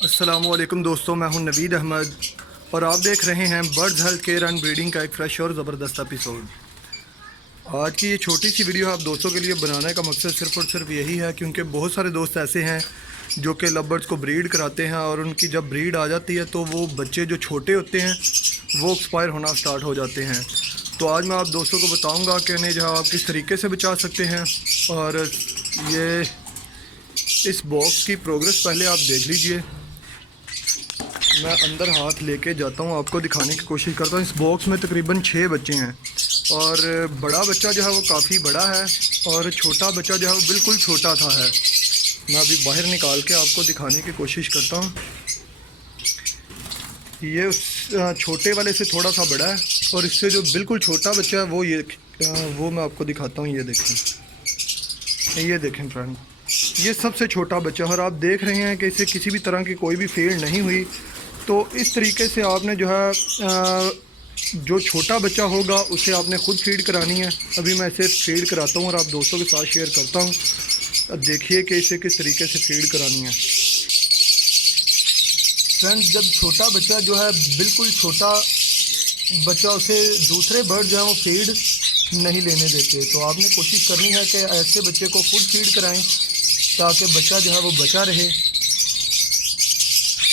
अस्सलाम वालेकुम दोस्तों, मैं हूं नवीद अहमद और आप देख रहे हैं birds health care and breeding का एक फ्रेश और ज़बरदस्त एपिसोड। आज की ये छोटी सी वीडियो आप दोस्तों के लिए बनाने का मकसद सिर्फ़ और सिर्फ यही है क्योंकि बहुत सारे दोस्त ऐसे हैं जो कि लव बर्ड्स को ब्रीड कराते हैं और उनकी जब ब्रीड आ जाती है तो वो बच्चे जो छोटे होते हैं वो एक्सपायर होना स्टार्ट हो जाते हैं। तो आज मैं आप दोस्तों को बताऊँगा कि इन्हें जो आप किस तरीके से बचा सकते हैं। और ये इस बॉक्स की प्रोग्रेस पहले आप देख लीजिए। मैं अंदर हाथ लेके जाता हूँ, आपको दिखाने की कोशिश करता हूँ। इस बॉक्स में तकरीबन 6 बच्चे हैं और बड़ा बच्चा जो है वो काफ़ी बड़ा है और छोटा बच्चा जो है वो बिल्कुल छोटा सा है। मैं अभी बाहर निकाल के आपको दिखाने की कोशिश करता हूँ। ये उस छोटे वाले से थोड़ा सा बड़ा है और इससे जो बिल्कुल छोटा बच्चा है वो मैं आपको दिखाता हूँ। ये देखें फ्रेंड, ये सबसे छोटा बच्चा है और आप देख रहे हैं कि इसे किसी भी तरह की कोई भी फीड नहीं हुई। तो इस तरीके से आपने जो है जो छोटा बच्चा होगा उसे आपने खुद फीड करानी है। अभी मैं इसे फीड कराता हूँ और आप दोस्तों के साथ शेयर करता हूँ। अब देखिए कि इसे किस तरीके से फीड करानी है। फ्रेंड्स, जब छोटा बच्चा जो है बिल्कुल छोटा बच्चा, उसे दूसरे बर्ड जो है वो फीड नहीं लेने देते। तो आपने कोशिश करनी है कि ऐसे बच्चे को खुद फीड कराएं ताकि बच्चा जो है वो बचा रहे।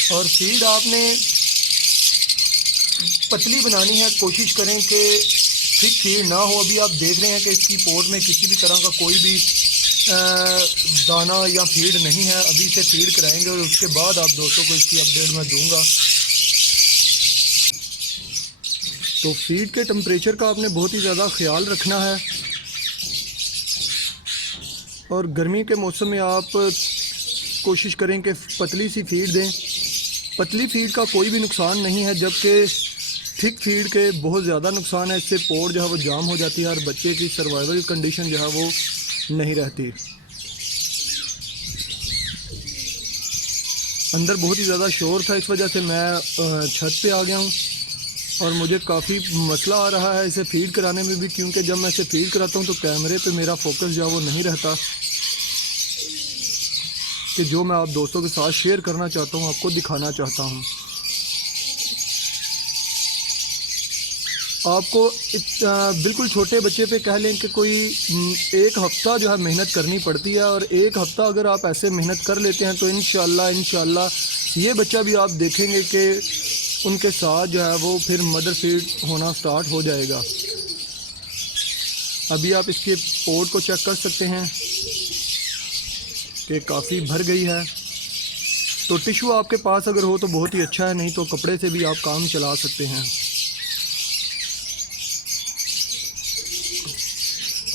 और फीड आपने पतली बनानी है, कोशिश करें कि थिक फीड ना हो। अभी आप देख रहे हैं कि इसकी पोट में किसी भी तरह का कोई भी दाना या फीड नहीं है। अभी इसे फीड कराएंगे और उसके बाद आप दोस्तों को इसकी अपडेट मैं दूंगा। तो फीड के टेम्परेचर का आपने बहुत ही ज़्यादा ख्याल रखना है और गर्मी के मौसम में आप कोशिश करें कि पतली सी फीड दें। पतली फीड का कोई भी नुकसान नहीं है, जबकि थिक फीड के बहुत ज़्यादा नुकसान है। इससे पोट जो है वो जाम हो जाती है और बच्चे की सर्वाइवल कंडीशन जो है वो नहीं रहती। अंदर बहुत ही ज़्यादा शोर था, इस वजह से मैं छत पे आ गया हूँ और मुझे काफ़ी मसला आ रहा है इसे फीड कराने में भी, क्योंकि जब मैं इसे फीड कराता हूँ तो कैमरे पे मेरा फोकस जो है वो नहीं रहता कि जो मैं आप दोस्तों के साथ शेयर करना चाहता हूँ, आपको दिखाना चाहता हूँ। आपको बिल्कुल छोटे बच्चे पे कह लें कि कोई 1 हफ़्ता जो है मेहनत करनी पड़ती है और 1 हफ़्ता अगर आप ऐसे मेहनत कर लेते हैं तो इंशाल्लाह ये बच्चा भी आप देखेंगे कि उनके साथ जो है वो फिर मदर फीड होना स्टार्ट हो जाएगा। अभी आप इसके पोट को चेक कर सकते हैं कि काफ़ी भर गई है। तो टिश्यू आपके पास अगर हो तो बहुत ही अच्छा है, नहीं तो कपड़े से भी आप काम चला सकते हैं।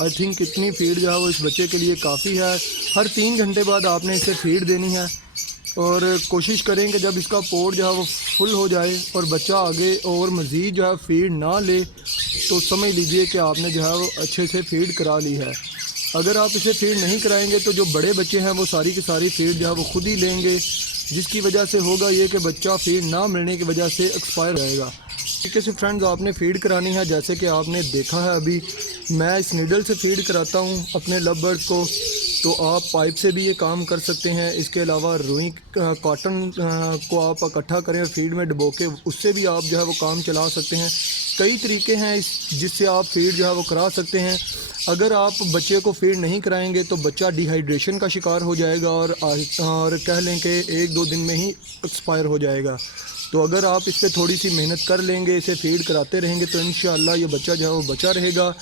आई थिंक इतनी फीड जो है वो इस बच्चे के लिए काफ़ी है। हर 3 घंटे बाद आपने इसे फीड देनी है और कोशिश करें कि जब इसका पोट जो है वो फुल हो जाए और बच्चा आगे और मज़ीद जो है फीड ना ले तो समझ लीजिए कि आपने जो है वो अच्छे से फीड करा ली है। अगर आप इसे फीड नहीं कराएंगे तो जो बड़े बच्चे हैं वो सारी की सारी फीड जो है वो खुद ही लेंगे, जिसकी वजह से होगा ये कि बच्चा फीड ना मिलने की वजह से एक्सपायर हो जाएगा। तरीके से फ्रेंड्स आपने फीड करानी है, जैसे कि आपने देखा है अभी मैं इस नीडल से फीड कराता हूँ अपने लव बर्ड्स को। तो आप पाइप से भी ये काम कर सकते हैं। इसके अलावा रुई कॉटन को आप इकट्ठा करें और फीड में डुबो के उससे भी आप जो है वो काम चला सकते हैं। कई तरीके हैं जिससे आप फीड जो है वो करा सकते हैं। अगर आप बच्चे को फीड नहीं कराएंगे तो बच्चा डिहाइड्रेशन का शिकार हो जाएगा और कह लें कि 1-2 दिन में ही एक्सपायर हो जाएगा। तो अगर आप इस पर थोड़ी सी मेहनत कर लेंगे, इसे फीड कराते रहेंगे तो इंशाअल्लाह ये बच्चा जो है वो बचा रहेगा।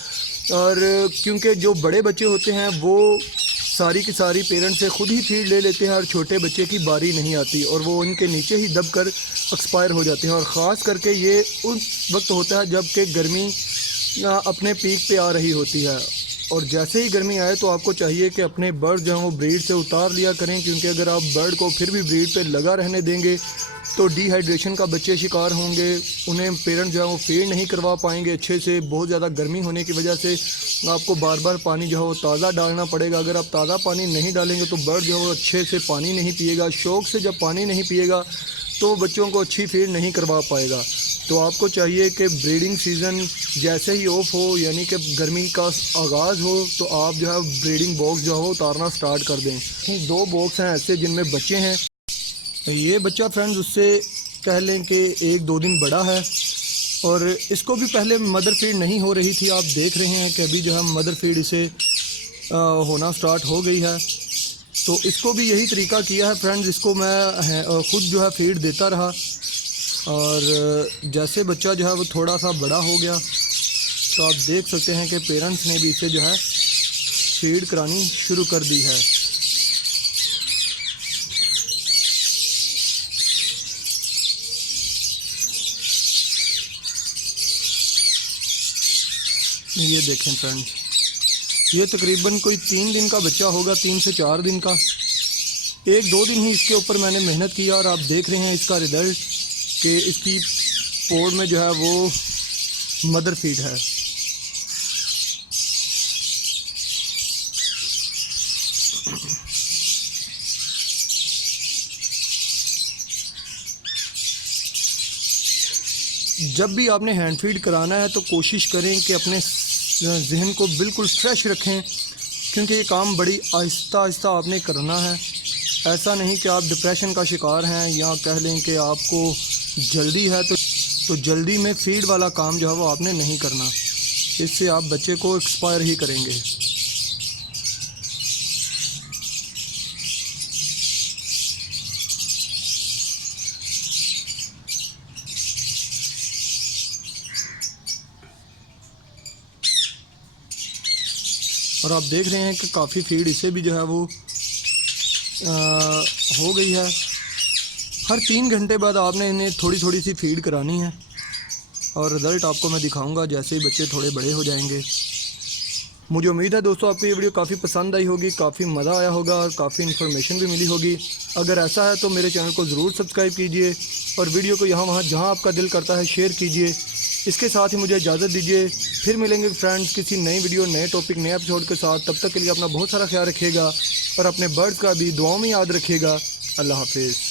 और क्योंकि जो बड़े बच्चे होते हैं वो सारी की सारी पेरेंट्स से खुद ही फीड ले लेते हैं और छोटे बच्चे की बारी नहीं आती और वो उनके नीचे ही दब कर एक्सपायर हो जाते हैं। और ख़ास करके ये उस वक्त होता है जब कि गर्मी अपने पीक पे आ रही होती है और जैसे ही गर्मी आए तो आपको चाहिए कि अपने बर्ड जो हैं वो ब्रीड से उतार लिया करें, क्योंकि अगर आप बर्ड को फिर भी ब्रीड पे लगा रहने देंगे तो डिहाइड्रेशन का बच्चे शिकार होंगे। उन्हें पेरेंट जो है वो फीड नहीं करवा पाएंगे अच्छे से। बहुत ज़्यादा गर्मी होने की वजह से आपको बार बार पानी जो है वो ताज़ा डालना पड़ेगा। अगर आप ताज़ा पानी नहीं डालेंगे तो बर्ड जो है वो अच्छे से पानी नहीं पिएगा। शौक़ से जब पानी नहीं पिएगा तो बच्चों को अच्छी फीड नहीं करवा पाएगा। तो आपको चाहिए कि ब्रीडिंग सीज़न जैसे ही ऑफ हो, यानी कि गर्मी का आगाज़ हो, तो आप जो है ब्रीडिंग बॉक्स जो है उतारना स्टार्ट कर दें। 2 बॉक्स हैं ऐसे जिनमें बच्चे हैं یہ بچہ فرینڈز اس سے کہہ لیں کہ 1-2 دن بڑا ہے، اور اس کو بھی پہلے مدر فیڈ نہیں ہو رہی تھی. آپ دیکھ رہے ہیں کہ ابھی جو ہے مدر فیڈ اسے ہونا سٹارٹ ہو گئی ہے. تو اس کو بھی یہی طریقہ کیا ہے فرینڈز، اس کو میں خود جو ہے فیڈ دیتا رہا، اور جیسے بچہ جو ہے وہ تھوڑا سا بڑا ہو گیا تو آپ دیکھ سکتے ہیں کہ پیرنٹس نے بھی اسے جو ہے فیڈ کرانی شروع کر دی ہے. یہ دیکھیں فرینڈز، یہ تقریباً کوئی 3 دن کا بچہ ہوگا، 3 سے 4 دن کا. 1-2 دن ہی اس کے اوپر میں نے محنت کیا، اور آپ دیکھ رہے ہیں اس کا ریزلٹ کہ اس کی پوڑ میں جو ہے وہ مدر فیڈ ہے. جب بھی آپ نے ہینڈ فیڈ کرانا ہے تو کوشش کریں کہ اپنے ذہن کو بالکل فریش رکھیں، کیونکہ یہ کام بڑی آہستہ آہستہ آپ نے کرنا ہے. ایسا نہیں کہ آپ ڈپریشن کا شکار ہیں، یا کہہ لیں کہ آپ کو جلدی ہے تو جلدی میں فیڈ والا کام جو ہے وہ آپ نے نہیں کرنا، اس سے آپ بچے کو ایکسپائر ہی کریں گے. اور آپ دیکھ رہے ہیں کہ کافی فیڈ اسے بھی جو ہے وہ ہو گئی ہے. ہر 3 گھنٹے بعد آپ نے انہیں تھوڑی تھوڑی سی فیڈ کرانی ہے، اور رزلٹ آپ کو میں دکھاؤں گا جیسے ہی بچے تھوڑے بڑے ہو جائیں گے. مجھے امید ہے دوستو آپ کو یہ ویڈیو کافی پسند آئی ہوگی، کافی مزہ آیا ہوگا، اور کافی انفارمیشن بھی ملی ہوگی. اگر ایسا ہے تو میرے چینل کو ضرور سبسکرائب کیجئے، اور ویڈیو کو یہاں وہاں جہاں آپ کا دل کرتا ہے شیئر کیجئے. اس کے ساتھ ہی مجھے اجازت دیجیے، پھر ملیں گے فرینڈز کسی نئی ویڈیو، نئے ٹاپک، نئے ایپیسوڈ کے ساتھ. تب تک کے لیے اپنا بہت سارا خیال رکھیے گا، اور اپنے برڈز کا بھی دعاؤں میں یاد رکھیے گا. اللہ حافظ.